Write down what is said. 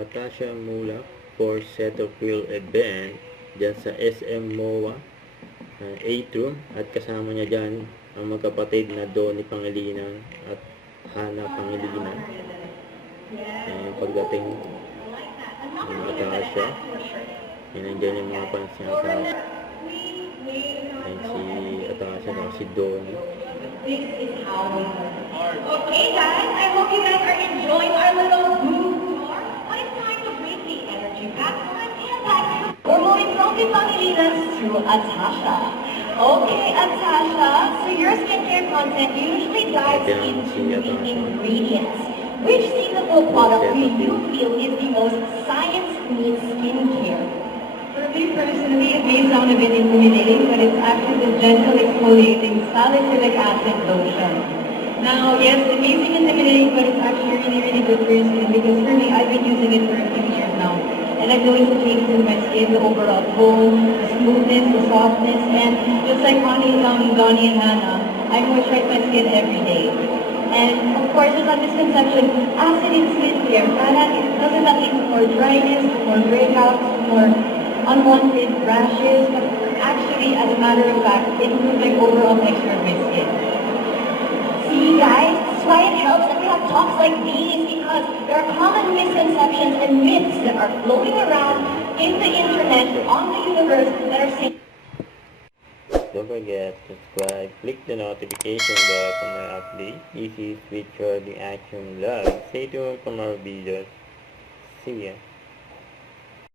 Atasha Mulak for Cetaphil event dyan sa SM MOA Atrium, at kasama niya dyan ang magkapatid na Donnie Pangilinan at Hana Pangilinan. Pagdating ng Atasha, nandiyan yung mga fans niya Atasha. Si Atasha na si Donnie. Okay guys, I hope you guys are enjoying our little groove tour. But it's time to break the energy back. We're moving from the Pangilinan to Atasha. Okay, Atasha, so your skincare content usually dives into the ingredients. Which single product do you feel is the most science-meets skincare? For me personally, it may sound a bit intimidating, but it's actually the gentle exfoliating salicylic acid lotion. Now, yes, it may seem intimidating, but it's actually really good for your skin, because for me, I've been using it for a few years now. And I've noticed the changes in my skin, the overall tone, the smoothness, the softness, and just like Connie, Donnie, and Hannah, I moisturize my skin every day. And of course, there's a misconception, acid in skincare, doesn't that lead to more dryness, more breakouts, more unwanted rashes, but actually, as a matter of fact, it improves the overall texture of my skin. See guys, that's why it helps that we have talks like these, because there are common misconceptions and myths that are floating around in the internet, on the universe, that are saying. Don't forget to subscribe, click the notification bell for my update. This is Future the Action Vlog. Stay tuned for more videos. See ya.